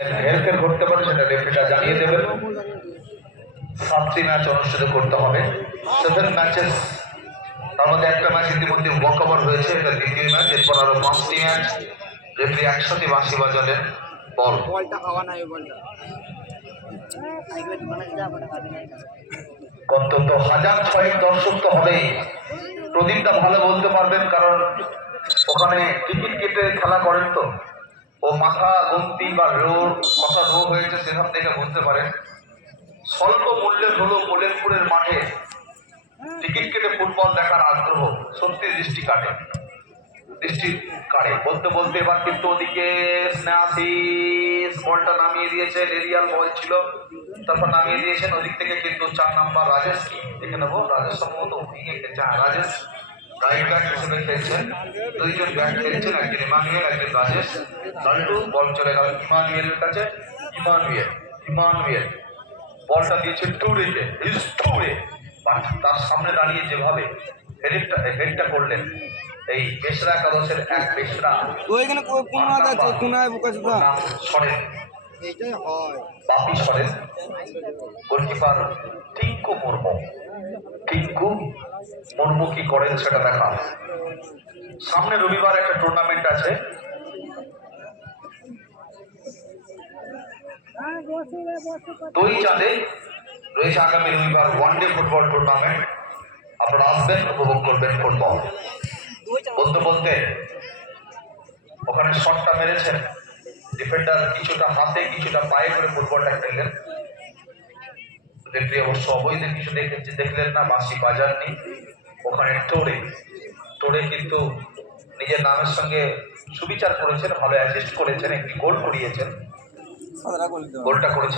হেরফের করতে পারে সেটা রেফারিটা জানিয়ে দেবেন। 7টি ম্যাচ অনুষ্ঠিত করতে হবে, 7 ম্যাচেস, তার মধ্যে একটা ম্যাচ ইতিমধ্যে ওয়াকওভার হয়েছে, এটা দ্বিতীয় ম্যাচ। এরপর আরো 5টি ম্যাচ। রেফারি একসাথে বাঁশি বাজালেন। বলটা খাওয়া নাই, বলটা অন্তত 1000 দর্শক তো হবেই। প্রদীপটা ভালো বলতে পারবেন, কারণ ওখানে টিকিট কেটে খেলা করেন তো, ও মাথা গন্তি বা কথা রো হয়েছে সেখান থেকে বুঝতে পারেন। স্বল্প মূল্যে হলো কোলেরপুরের মাঠে টিকিট কেটে ফুটবল দেখার আগ্রহ সত্যি দৃষ্টি কাড়ে। বলতে বলতে এবার কিন্তু ওদিকে স্নেহাশিস বলটা নামিয়ে দিয়েছেন, এরিয়াল বল ছিল, তারপর নামিয়ে দিয়েছেন। ওদিক থেকে কিন্তু 4 নাম্বার রাজেশ, কি দেখে নেবো, রাজেশ সম্ভবত রাজেশ রাইট ব্যাক হিসেবে খেলছেন। 2জন ব্যাক খেলছেন, একজন ইমানুয়েল, একজন রাজেশ। লাল্টু বল চলে গেল ইমানুয়েলের কাছে। ইমানুয়েল বলটা দিয়েছে টুরেকে, তার সামনে দাঁড়িয়ে যেভাবে হেডটা করলেন এই বেসরা একাদশের এক বেসরা সরেন, বাপি সরেন, গোলকিপার টিঙ্কু মুর্মু কি করেন সেটা দেখা। সামনে রবিবার একটা টুর্নামেন্ট আছে, দুই চাঁদে রয়েছে আগামী রবিবার ওয়ানডে ফুটবল টুর্নামেন্ট। আপনারা আসবেন, উপভোগ করবেন ফুটবল। বলতে বলতে ওখানে শটটা মেরেছেন ডিফেন্ডার, কিছুটা হাতে কিছুটা পায়ে করে ফুটবলটা খেললেন। রেফারি অবশ্য অবৈধ কিছু দেখলেন না, বাঁশি বাজাননি। ওখানে টোরে কিন্তু নিজের নামের সঙ্গে সুবিচার করেছেন, ভালো অ্যাসিস্ট করেছেন, একটি গোল করিয়েছেন। গোলটা করেছেন